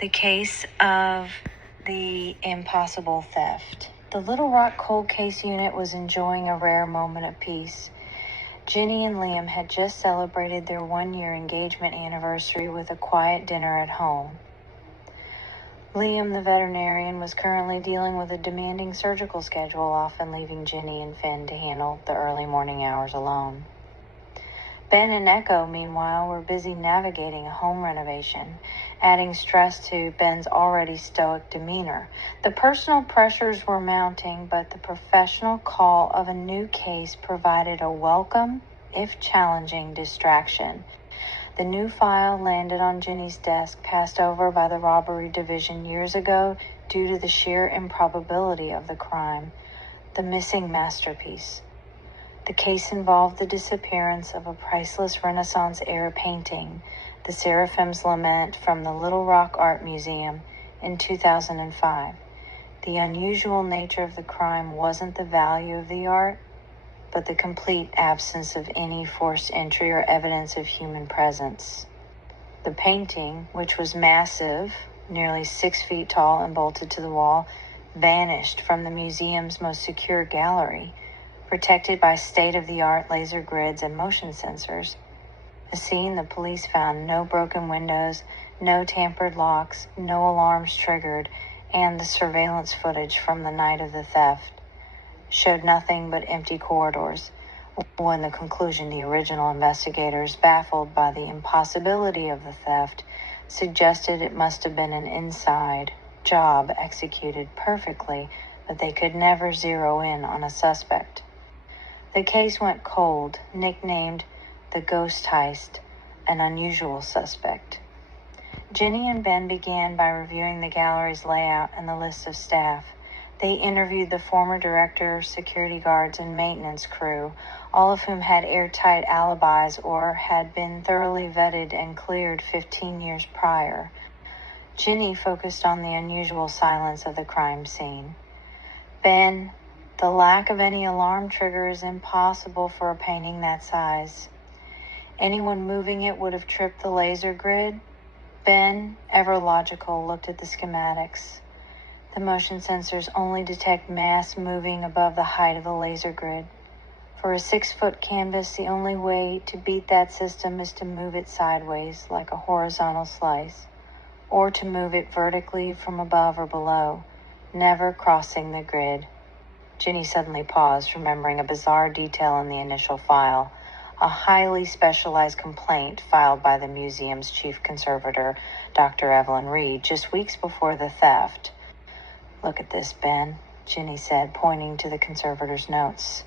The case of the impossible theft. The Little Rock Cold Case Unit was enjoying a rare moment of peace. Ginny and Liam had just celebrated their 1-year engagement anniversary with a quiet dinner at home. Liam, the veterinarian, was currently dealing with a demanding surgical schedule, often leaving Ginny and Finn to handle the early morning hours alone. Ben and Echo, meanwhile, were busy navigating a home renovation, adding stress to Ben's already stoic demeanor. The personal pressures were mounting, but the professional call of a new case provided a welcome, if challenging, distraction. The new file landed on Ginny's desk, passed over by the robbery division years ago due to the sheer improbability of the crime. The missing masterpiece. The case involved the disappearance of a priceless Renaissance-era painting, the Seraphim's Lament, from the Little Rock Art Museum in 2005. The unusual nature of the crime wasn't the value of the art, but the complete absence of any forced entry or evidence of human presence. The painting, which was massive, nearly 6 feet tall and bolted to the wall, vanished from the museum's most secure gallery, protected by state-of-the-art laser grids and motion sensors. A scene the police found no broken windows, no tampered locks, no alarms triggered, and the surveillance footage from the night of the theft showed nothing but empty corridors. When the conclusion, the original investigators, baffled by the impossibility of the theft, suggested it must have been an inside job executed perfectly, but they could never zero in on a suspect. The case went cold, nicknamed the Ghost Heist, an unusual suspect. Ginny and Ben began by reviewing the gallery's layout and the list of staff. They interviewed the former director, security guards, and maintenance crew, all of whom had airtight alibis or had been thoroughly vetted and cleared 15 years prior. Ginny focused on the unusual silence of the crime scene. Ben, the lack of any alarm trigger is impossible for a painting that size. Anyone moving it would have tripped the laser grid. Ben, ever logical, looked at the schematics. The motion sensors only detect mass moving above the height of the laser grid. For a 6-foot canvas, the only way to beat that system is to move it sideways, like a horizontal slice, or to move it vertically from above or below, never crossing the grid. Ginny suddenly paused, remembering a bizarre detail in the initial file, a highly specialized complaint filed by the museum's chief conservator, Dr. Evelyn Reed, just weeks before the theft. "Look at this, Ben," Ginny said, pointing to the conservator's notes.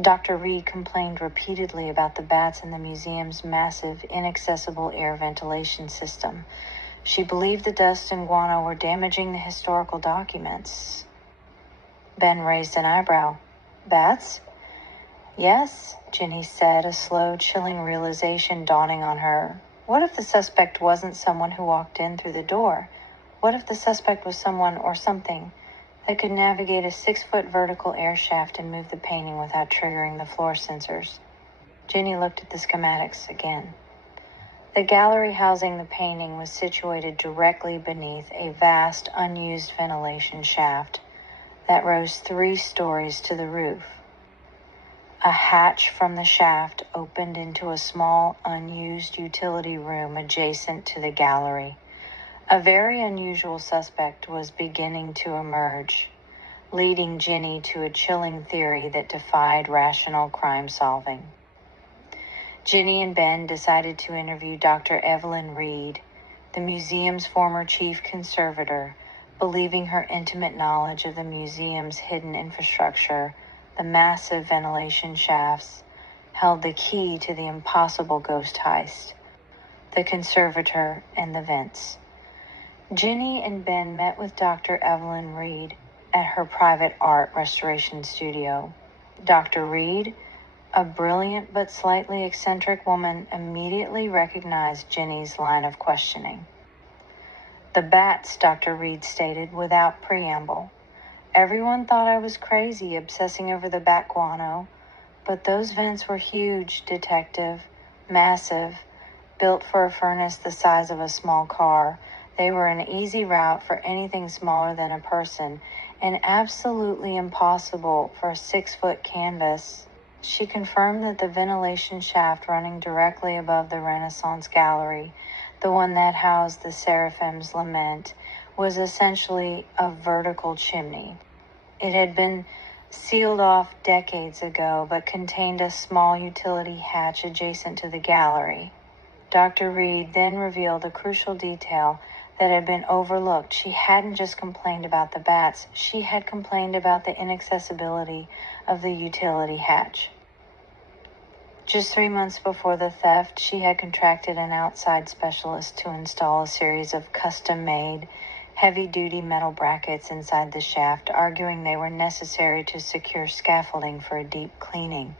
Dr. Reed complained repeatedly about the bats in the museum's massive, inaccessible air ventilation system. She believed the dust and guano were damaging the historical documents. Ben raised an eyebrow. "Bats?" "Yes," Ginny said, a slow, chilling realization dawning on her. What if the suspect wasn't someone who walked in through the door? What if the suspect was someone or something that could navigate a 6-foot vertical air shaft and move the painting without triggering the floor sensors? Ginny looked at the schematics again. The gallery housing the painting was situated directly beneath a vast, unused ventilation shaft that rose 3 stories to the roof. A hatch from the shaft opened into a small, unused utility room adjacent to the gallery. A very unusual suspect was beginning to emerge, leading Ginny to a chilling theory that defied rational crime solving. Ginny and Ben decided to interview Dr. Evelyn Reed, the museum's former chief conservator, believing her intimate knowledge of the museum's hidden infrastructure, the massive ventilation shafts, held the key to the impossible ghost heist, the conservator and the vents. Ginny and Ben met with Dr. Evelyn Reed at her private art restoration studio. Dr. Reed, a brilliant but slightly eccentric woman, immediately recognized Ginny's line of questioning. "The bats," Dr. Reed stated without preamble. "Everyone thought I was crazy obsessing over the bat guano, but those vents were huge, Detective, massive, built for a furnace the size of a small car. They were an easy route for anything smaller than a person, and absolutely impossible for a 6-foot canvas. She confirmed that the ventilation shaft running directly above the Renaissance Gallery, the one that housed the Seraphim's Lament, was essentially a vertical chimney. It had been sealed off decades ago, but contained a small utility hatch adjacent to the gallery. Dr. Reed then revealed a crucial detail that had been overlooked. She hadn't just complained about the bats, she had complained about the inaccessibility of the utility hatch. Just 3 months before the theft, she had contracted an outside specialist to install a series of custom-made, heavy-duty metal brackets inside the shaft, arguing they were necessary to secure scaffolding for a deep cleaning,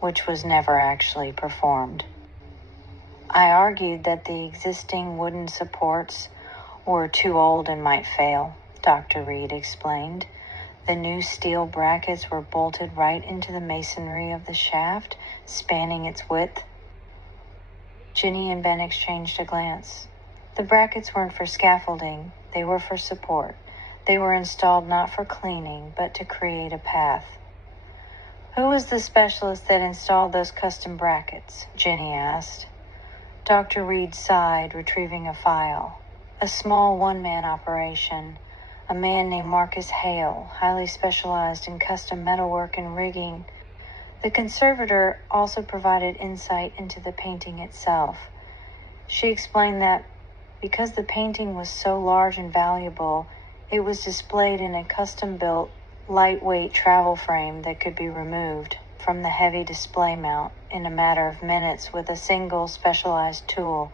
which was never actually performed. I argued that the existing wooden supports were too old and might fail, Dr. Reed explained. The new steel brackets were bolted right into the masonry of the shaft, spanning its width. Ginny and Ben exchanged a glance. The brackets weren't for scaffolding, they were for support. They were installed not for cleaning, but to create a path. Who was the specialist that installed those custom brackets? Ginny asked. Dr. Reed sighed, retrieving a file. A small one-man operation. A man named Marcus Hale, highly specialized in custom metalwork and rigging. The conservator also provided insight into the painting itself. She explained that because the painting was so large and valuable, it was displayed in a custom-built, lightweight travel frame that could be removed from the heavy display mount in a matter of minutes with a single specialized tool,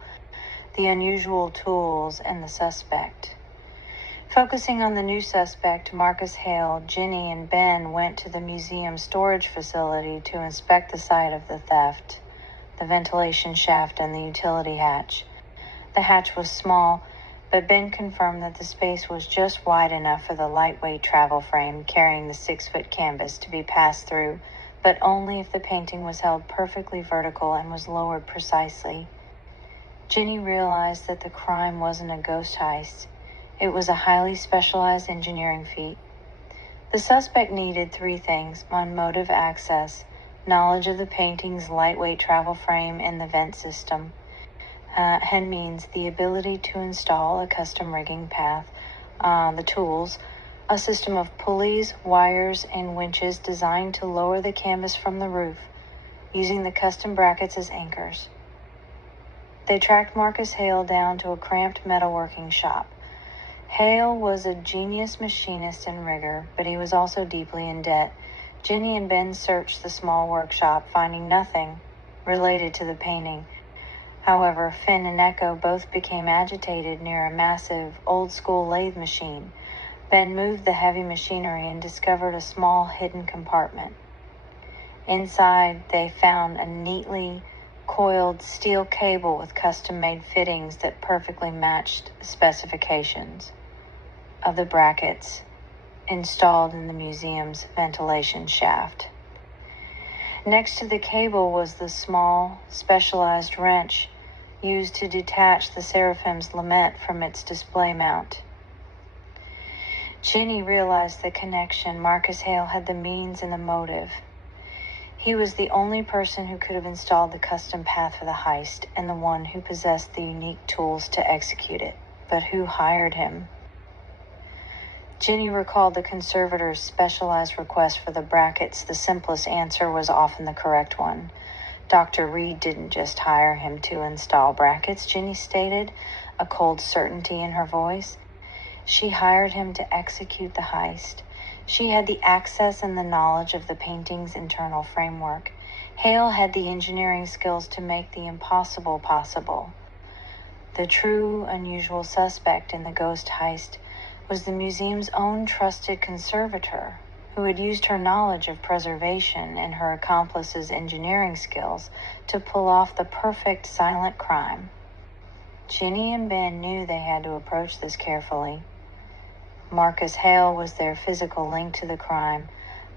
the unusual tools, and the suspect. Focusing on the new suspect, Marcus Hale, Ginny and Ben went to the museum storage facility to inspect the site of the theft, the ventilation shaft and the utility hatch. The hatch was small, but Ben confirmed that the space was just wide enough for the lightweight travel frame carrying the 6-foot canvas to be passed through, but only if the painting was held perfectly vertical and was lowered precisely. Ginny realized that the crime wasn't a ghost heist. It was a highly specialized engineering feat. The suspect needed 3 things: on-motive access, knowledge of the painting's lightweight travel frame and the vent system, and means the ability to install a custom rigging path, the tools, a system of pulleys, wires, and winches designed to lower the canvas from the roof, using the custom brackets as anchors. They tracked Marcus Hale down to a cramped metalworking shop. Hale was a genius machinist and rigger, but he was also deeply in debt. Ginny and Ben searched the small workshop, finding nothing related to the painting. However, Finn and Echo both became agitated near a massive, old-school lathe machine. Ben moved the heavy machinery and discovered a small hidden compartment. Inside, they found a neatly coiled steel cable with custom-made fittings that perfectly matched the specifications of the brackets installed in the museum's ventilation shaft. Next to the cable was the small, specialized wrench used to detach the Seraphim's Lament from its display mount. Ginny realized the connection. Marcus Hale had the means and the motive. He was the only person who could have installed the custom path for the heist, and the one who possessed the unique tools to execute it. But who hired him? Ginny recalled the conservator's specialized request for the brackets. The simplest answer was often the correct one. Dr. Reed didn't just hire him to install brackets, Ginny stated, a cold certainty in her voice. She hired him to execute the heist. She had the access and the knowledge of the painting's internal framework. Hale had the engineering skills to make the impossible possible. The true, unusual suspect in the Ghost Heist was the museum's own trusted conservator, who had used her knowledge of preservation and her accomplice's engineering skills to pull off the perfect silent crime. Ginny and Ben knew they had to approach this carefully. Marcus Hale was their physical link to the crime,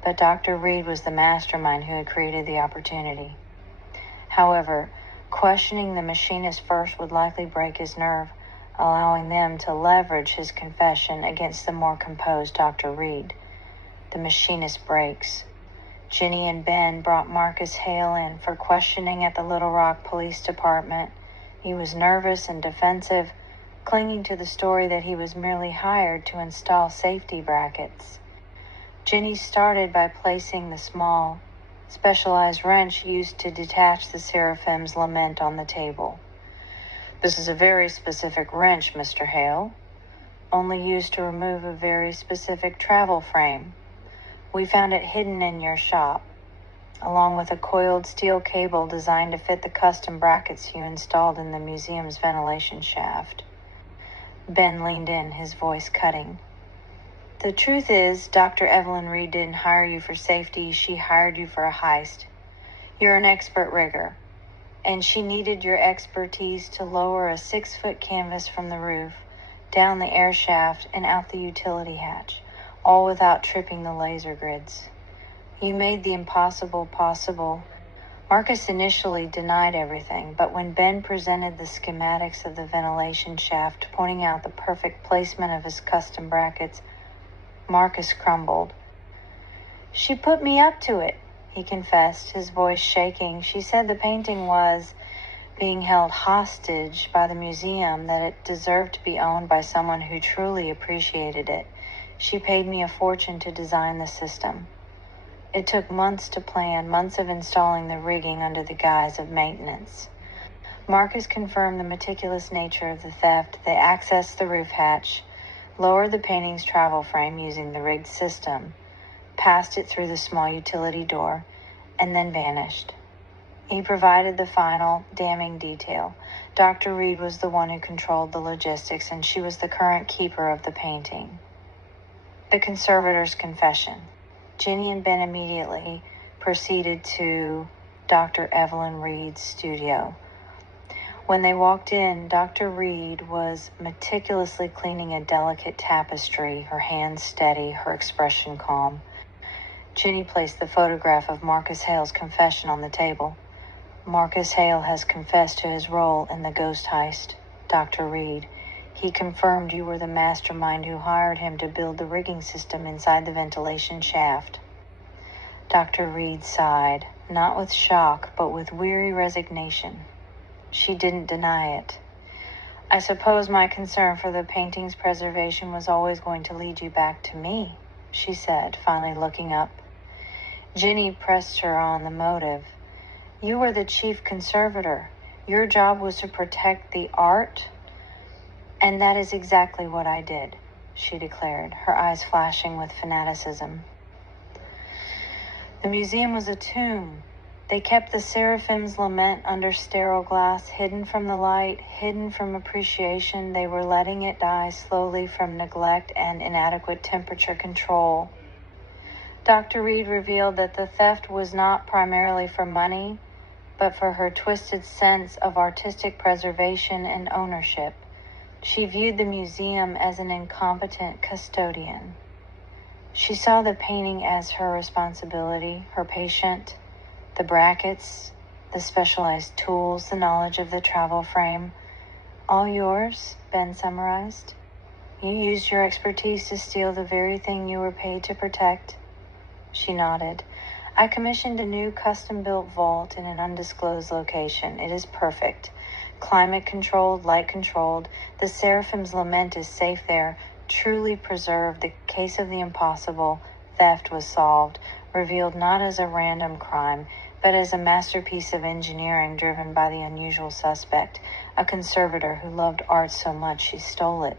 but Dr. Reed was the mastermind who had created the opportunity. However, questioning the machinist first would likely break his nerve. allowing them to leverage his confession against the more composed Dr. Reed. The machinist breaks. Ginny and Ben brought Marcus Hale in for questioning at the Little Rock Police Department. He was nervous and defensive, clinging to the story that he was merely hired to install safety brackets. Ginny started by placing the small, specialized wrench used to detach the Seraphim's Lament on the table. "This is a very specific wrench, Mr. Hale, only used to remove a very specific travel frame. We found it hidden in your shop, along with a coiled steel cable designed to fit the custom brackets you installed in the museum's ventilation shaft." Ben leaned in, his voice cutting. "The truth is, Dr. Evelyn Reed didn't hire you for safety. She hired you for a heist. You're an expert rigger, and she needed your expertise to lower a 6-foot canvas from the roof, down the air shaft, and out the utility hatch, all without tripping the laser grids. You made the impossible possible." Marcus initially denied everything, but when Ben presented the schematics of the ventilation shaft, pointing out the perfect placement of his custom brackets, Marcus crumbled. "She put me up to it," he confessed, his voice shaking. "She said the painting was being held hostage by the museum, that it deserved to be owned by someone who truly appreciated it. She paid me a fortune to design the system. It took months to plan, months of installing the rigging under the guise of maintenance." Marcus confirmed the meticulous nature of the theft. They accessed the roof hatch, lowered the painting's travel frame using the rigged system, passed it through the small utility door, and then vanished. He provided the final, damning detail. Dr. Reed was the one who controlled the logistics, and she was the current keeper of the painting. The conservator's confession. Ginny and Ben immediately proceeded to Dr. Evelyn Reed's studio. When they walked in, Dr. Reed was meticulously cleaning a delicate tapestry, her hands steady, her expression calm. Ginny placed the photograph of Marcus Hale's confession on the table. "Marcus Hale has confessed to his role in the Ghost Heist, Dr. Reed. He confirmed you were the mastermind who hired him to build the rigging system inside the ventilation shaft." Dr. Reed sighed, not with shock, but with weary resignation. She didn't deny it. "I suppose my concern for the painting's preservation was always going to lead you back to me," she said, finally looking up. Ginny pressed her on the motive. "You were the chief conservator. Your job was to protect the art, and that is exactly what I did," she declared, her eyes flashing with fanaticism. "The museum was a tomb. They kept the Seraphim's Lament under sterile glass, hidden from the light, hidden from appreciation. They were letting it die slowly from neglect and inadequate temperature control." Dr. Reed revealed that the theft was not primarily for money, but for her twisted sense of artistic preservation and ownership. She viewed the museum as an incompetent custodian. She saw the painting as her responsibility, her patient, the brackets, the specialized tools, the knowledge of the travel frame. "All yours," Ben summarized. "You used your expertise to steal the very thing you were paid to protect." She nodded. "I commissioned a new custom-built vault in an undisclosed location. It is perfect. Climate-controlled, light-controlled. The Seraphim's Lament is safe there, truly preserved. The case of the impossible theft was solved, revealed not as a random crime, but as a masterpiece of engineering driven by the unusual suspect, a conservator who loved art so much she stole it."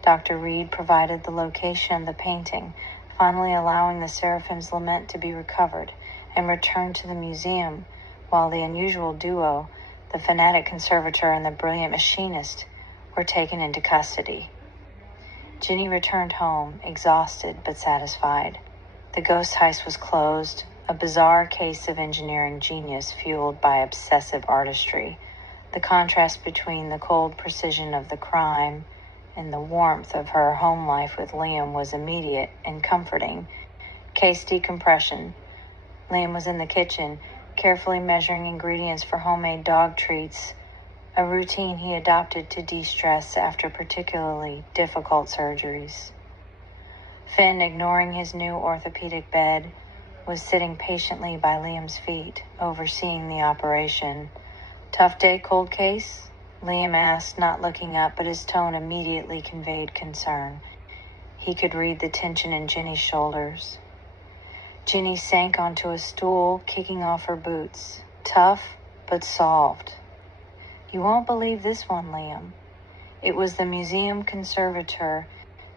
Dr. Reed provided the location of the painting, finally allowing the Seraphim's Lament to be recovered and returned to the museum, while the unusual duo, the fanatic conservator and the brilliant machinist, were taken into custody. Ginny returned home, exhausted but satisfied. The Ghost Heist was closed, a bizarre case of engineering genius fueled by obsessive artistry. The contrast between the cold precision of the crime and the warmth of her home life with Liam was immediate and comforting. Case decompression. Liam was in the kitchen, carefully measuring ingredients for homemade dog treats, a routine he adopted to de-stress after particularly difficult surgeries. Finn, ignoring his new orthopedic bed, was sitting patiently by Liam's feet, overseeing the operation. "Tough day, cold case?" Liam asked, not looking up, but his tone immediately conveyed concern. He could read the tension in Jenny's shoulders. Jenny sank onto a stool, kicking off her boots. "Tough, but solved." "You won't believe this one, Liam." It was the museum conservator.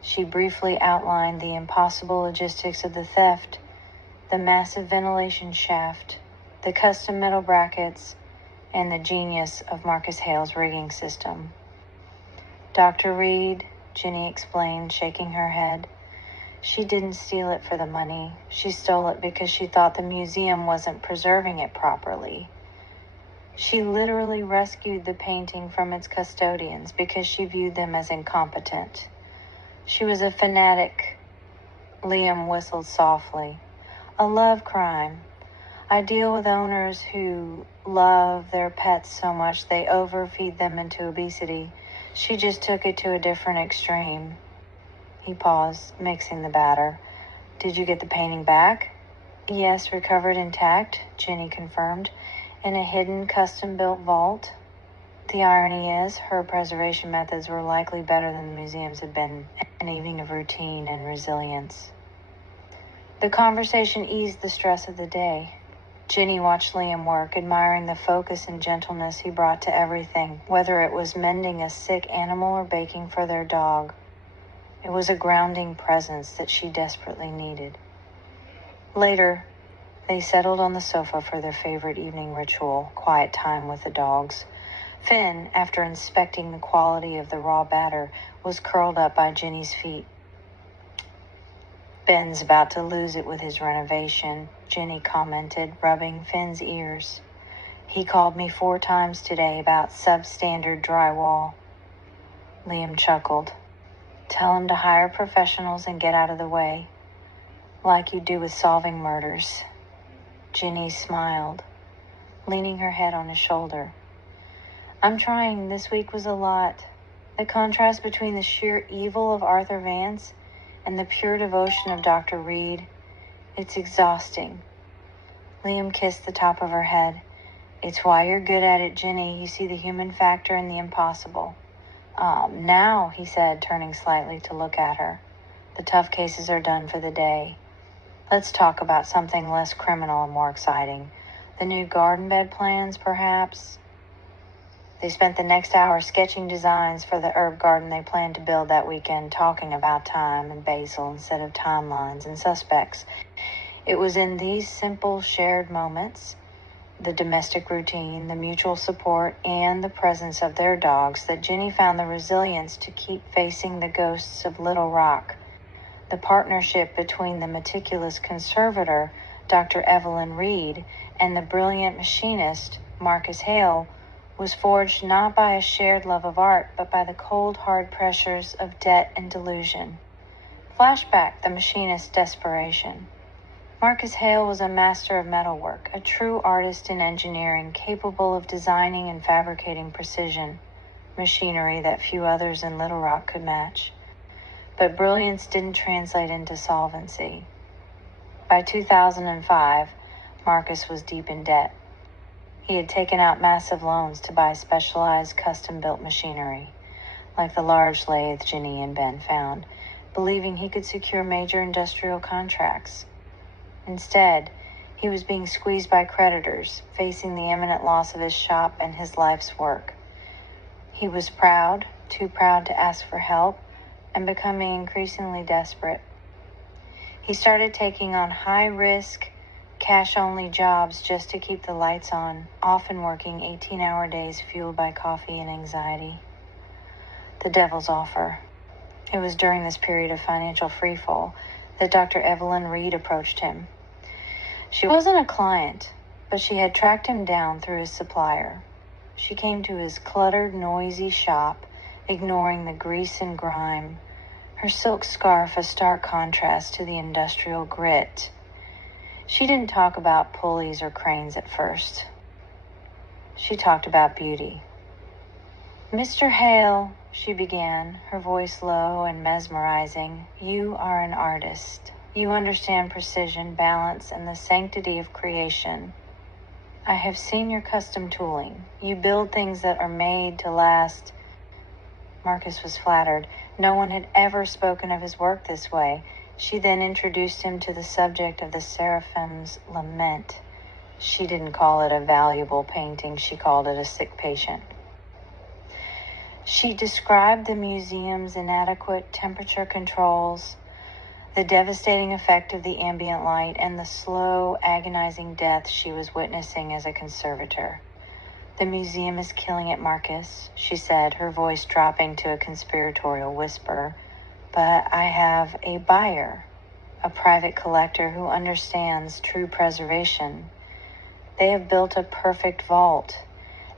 She briefly outlined the impossible logistics of the theft, the massive ventilation shaft, the custom metal brackets, and the genius of Marcus Hale's rigging system. "Dr. Reed," Jenny explained, shaking her head. "She didn't steal it for the money. She stole it because she thought the museum wasn't preserving it properly. She literally rescued the painting from its custodians because she viewed them as incompetent. She was a fanatic." Liam whistled softly. "A love crime. I deal with owners who love their pets so much they overfeed them into obesity. She just took it to a different extreme." He paused, mixing the batter. "Did you get the painting back?" "Yes, recovered intact," Jenny confirmed, "in a hidden custom-built vault." The irony is, her preservation methods were likely better than the museum's had been, an evening of routine and resilience. The conversation eased the stress of the day. Jenny watched Liam work, admiring the focus and gentleness he brought to everything, whether it was mending a sick animal or baking for their dog. It was a grounding presence that she desperately needed. Later, they settled on the sofa for their favorite evening ritual, quiet time with the dogs. Finn, after inspecting the quality of the raw batter, was curled up by Jenny's feet. "Ben's about to lose it with his renovation," Jenny commented, rubbing Finn's ears. "He called me 4 times today about substandard drywall." Liam chuckled. "Tell him to hire professionals and get out of the way, like you do with solving murders." Jenny smiled, leaning her head on his shoulder. "I'm trying. This week was a lot. The contrast between the sheer evil of Arthur Vance and the pure devotion of Dr. Reed, it's exhausting." Liam kissed the top of her head. "It's why you're good at it, Jenny. You see the human factor in the impossible." Now," he said, turning slightly to look at her, "the tough cases are done for the day. Let's talk about something less criminal and more exciting. The new garden bed plans, perhaps?" They spent the next hour sketching designs for the herb garden they planned to build that weekend, talking about thyme and basil instead of timelines and suspects. It was in these simple shared moments, the domestic routine, the mutual support, and the presence of their dogs, that Jenny found the resilience to keep facing the ghosts of Little Rock. The partnership between the meticulous conservator, Dr. Evelyn Reed, and the brilliant machinist, Marcus Hale, was forged not by a shared love of art, but by the cold, hard pressures of debt and delusion. Flashback, the machinist's desperation. Marcus Hale was a master of metalwork, a true artist in engineering, capable of designing and fabricating precision, machinery that few others in Little Rock could match. But brilliance didn't translate into solvency. By 2005, Marcus was deep in debt. He had taken out massive loans to buy specialized custom-built machinery, like the large lathe Jenny and Ben found, believing he could secure major industrial contracts. Instead, he was being squeezed by creditors, facing the imminent loss of his shop and his life's work. He was proud, too proud to ask for help, and becoming increasingly desperate. He started taking on high-risk, cash-only jobs just to keep the lights on, often working 18-hour days fueled by coffee and anxiety. The devil's offer. It was during this period of financial freefall that Dr. Evelyn Reed approached him. She wasn't a client, but she had tracked him down through his supplier. She came to his cluttered, noisy shop, ignoring the grease and grime, her silk scarf a stark contrast to the industrial grit. She didn't talk about pulleys or cranes at first. She talked about beauty. Mr. Hale, she began, her voice low and mesmerizing, you are an artist. You understand precision, balance, and the sanctity of creation. I have seen your custom tooling. You build things that are made to last. Marcus was flattered. No one had ever spoken of his work this way. She then introduced him to the subject of the Seraphim's Lament. She didn't call it a valuable painting. She called it a sick patient. She described the museum's inadequate temperature controls, the devastating effect of the ambient light, and the slow, agonizing death she was witnessing as a conservator. The museum is killing it, Marcus, she said, her voice dropping to a conspiratorial whisper. But I have a buyer, a private collector who understands true preservation. They have built a perfect vault.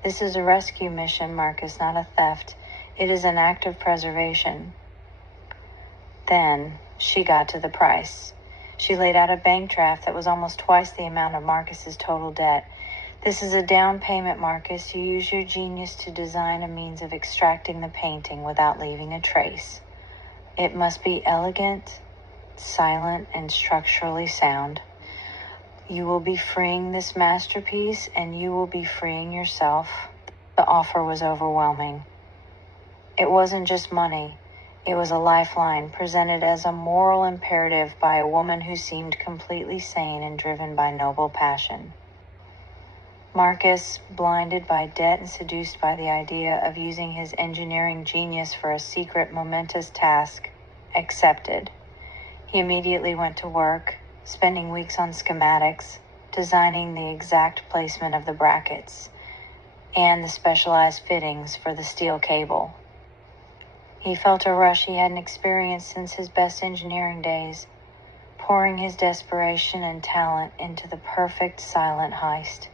This is a rescue mission, Marcus, not a theft. It is an act of preservation. Then she got to the price. She laid out a bank draft that was almost twice the amount of Marcus's total debt. This is a down payment, Marcus. You use your genius to design a means of extracting the painting without leaving a trace. It must be elegant, silent, and structurally sound. You will be freeing this masterpiece, and you will be freeing yourself. The offer was overwhelming. It wasn't just money. It was a lifeline presented as a moral imperative by a woman who seemed completely sane and driven by noble passion. Marcus, blinded by debt and seduced by the idea of using his engineering genius for a secret, momentous task, accepted. He immediately went to work, spending weeks on schematics, designing the exact placement of the brackets and the specialized fittings for the steel cable. He felt a rush he hadn't experienced since his best engineering days, pouring his desperation and talent into the perfect silent heist.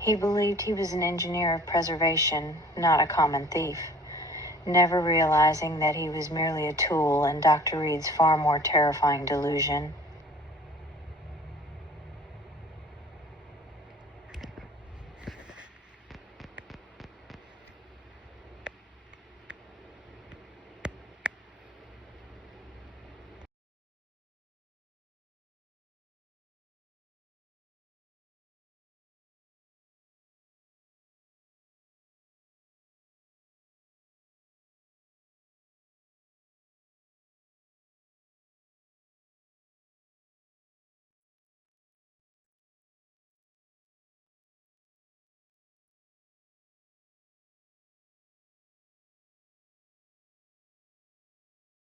He believed he was an engineer of preservation, not a common thief, never realizing that he was merely a tool in Dr. Reed's far more terrifying delusion.